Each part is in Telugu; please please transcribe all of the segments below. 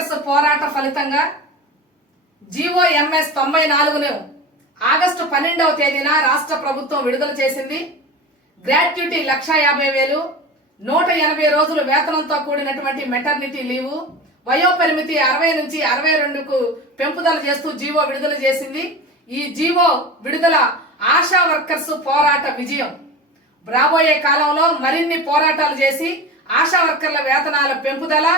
వర్కర్స్ పోరాట ఫలితంగా జీవో ఎంఎస్ తొంభై నాలుగును ఆగస్టు పన్నెండవ తేదీన రాష్ట్ర ప్రభుత్వం విడుదల చేసింది. గ్రాట్యుటీ లక్ష యాభై వేలు నూట ఎనభై రోజులు వేతనంతో కూడినటువంటి మెటర్నిటీ లీవు వయోపరిమితి అరవై నుంచి అరవై రెండుకు పెంపుదల చేస్తూ జీవో విడుదల చేసింది. ఈ జీవో విడుదల ఆశా వర్కర్స్ పోరాట విజయం. రాబోయే కాలంలో మరిన్ని పోరాటాలు చేసి ఆశా వర్కర్ల వేతనాల పెంపుదల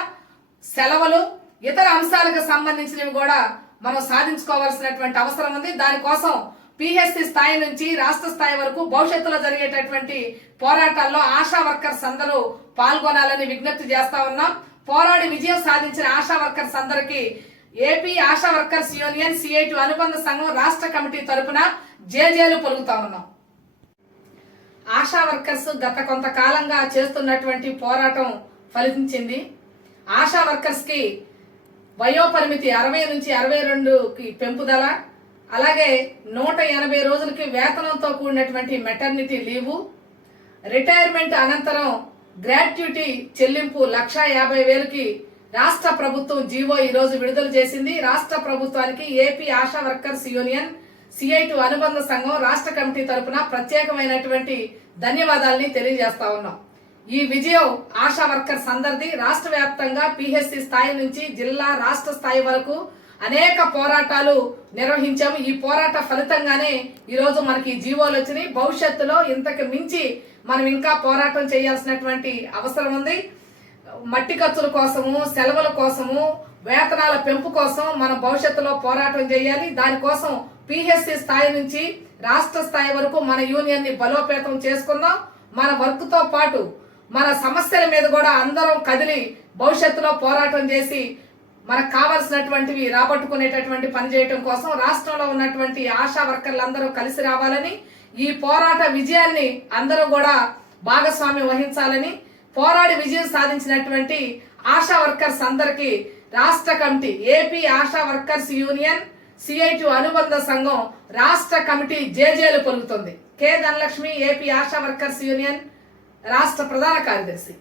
సెలవులు ఇతర అంశాలకు సంబంధించినవి కూడా మనం సాధించుకోవాల్సినటువంటి అవసరం ఉంది. దానికోసం పిహెచ్సి స్థాయి నుంచి రాష్ట్ర స్థాయి వరకు భవిష్యత్తులో జరిగేటటువంటి పోరాటాల్లో ఆశా వర్కర్స్ అందరూ పాల్గొనాలని విజ్ఞప్తి చేస్తా ఉన్నాం. పోరాడి విజయం సాధించిన ఆశా వర్కర్స్ అందరికీ AP ASHA workers union CIT అనుబంధ సంఘం రాష్ట్ర కమిటీ తరపున జేజేలు పొలుగుతా ఉన్నాం. ఆశా వర్కర్స్ గత కొంతకాలంగా చేస్తున్నటువంటి పోరాటం ఫలించింది. ఆశా వర్కర్స్కి వయోపరిమితి అరవై నుంచి అరవై రెండుకి పెంపుదల అలాగే నూట ఎనభై రోజులకి వేతనంతో కూడినటువంటి మెటర్నిటీ లీవు రిటైర్మెంట్ అనంతరం గ్రాట్యుటీ చెల్లింపు లక్ష యాభై వేలకి రాష్ట్ర ప్రభుత్వం జీవో ఈరోజు విడుదల చేసింది. రాష్ట్ర ప్రభుత్వానికి AP ASHA workers union CIT అనుబంధ సంఘం రాష్ట్ర కమిటీ తరపున ప్రత్యేకమైనటువంటి ధన్యవాదాలని తెలియజేస్తా ఉన్నాం. ఈ విజయం ఆశా వర్కర్స్ అందరిది. రాష్ట్ర వ్యాప్తంగా పిహెచ్సి స్థాయి నుంచి జిల్లా రాష్ట్ర స్థాయి వరకు అనేక పోరాటాలు నిర్వహించాము. ఈ పోరాట ఫలితంగానే ఈరోజు మనకి జీవోలు వచ్చినాయి. భవిష్యత్తులో ఇంతకు మించి మనం ఇంకా పోరాటం చేయాల్సినటువంటి అవసరం ఉంది. మట్టి ఖర్చుల కోసము సెలవుల కోసము వేతనాల పెంపు కోసం మనం భవిష్యత్తులో పోరాటం చేయాలి. దానికోసం పిహెచ్సి స్థాయి నుంచి రాష్ట్ర స్థాయి వరకు మన యూనియన్ని బలోపేతం చేసుకుందాం. మన వర్క్తో పాటు మన సమస్యల మీద కూడా అందరం కదిలి భవిష్యత్తులో పోరాటం చేసి మనకు కావాల్సినటువంటివి రాబట్టుకునేటటువంటి పని చేయటం కోసం రాష్ట్రంలో ఉన్నటువంటి ఆశా వర్కర్లందరూ కలిసి రావాలని ఈ పోరాట విజయాన్ని అందరూ కూడా భాగస్వామ్యం వహించాలని పోరాడి విజయం సాధించినటువంటి ఆశా వర్కర్స్ అందరికీ రాష్ట్ర committee AP ASHA workers union CIT అనుబంధ సంఘం రాష్ట్ర కమిటీ జేజేలు పొందుతుంది K Dhanalakshmi AP ASHA workers union రాష్ట్ర ప్రధాన కార్యదర్శి.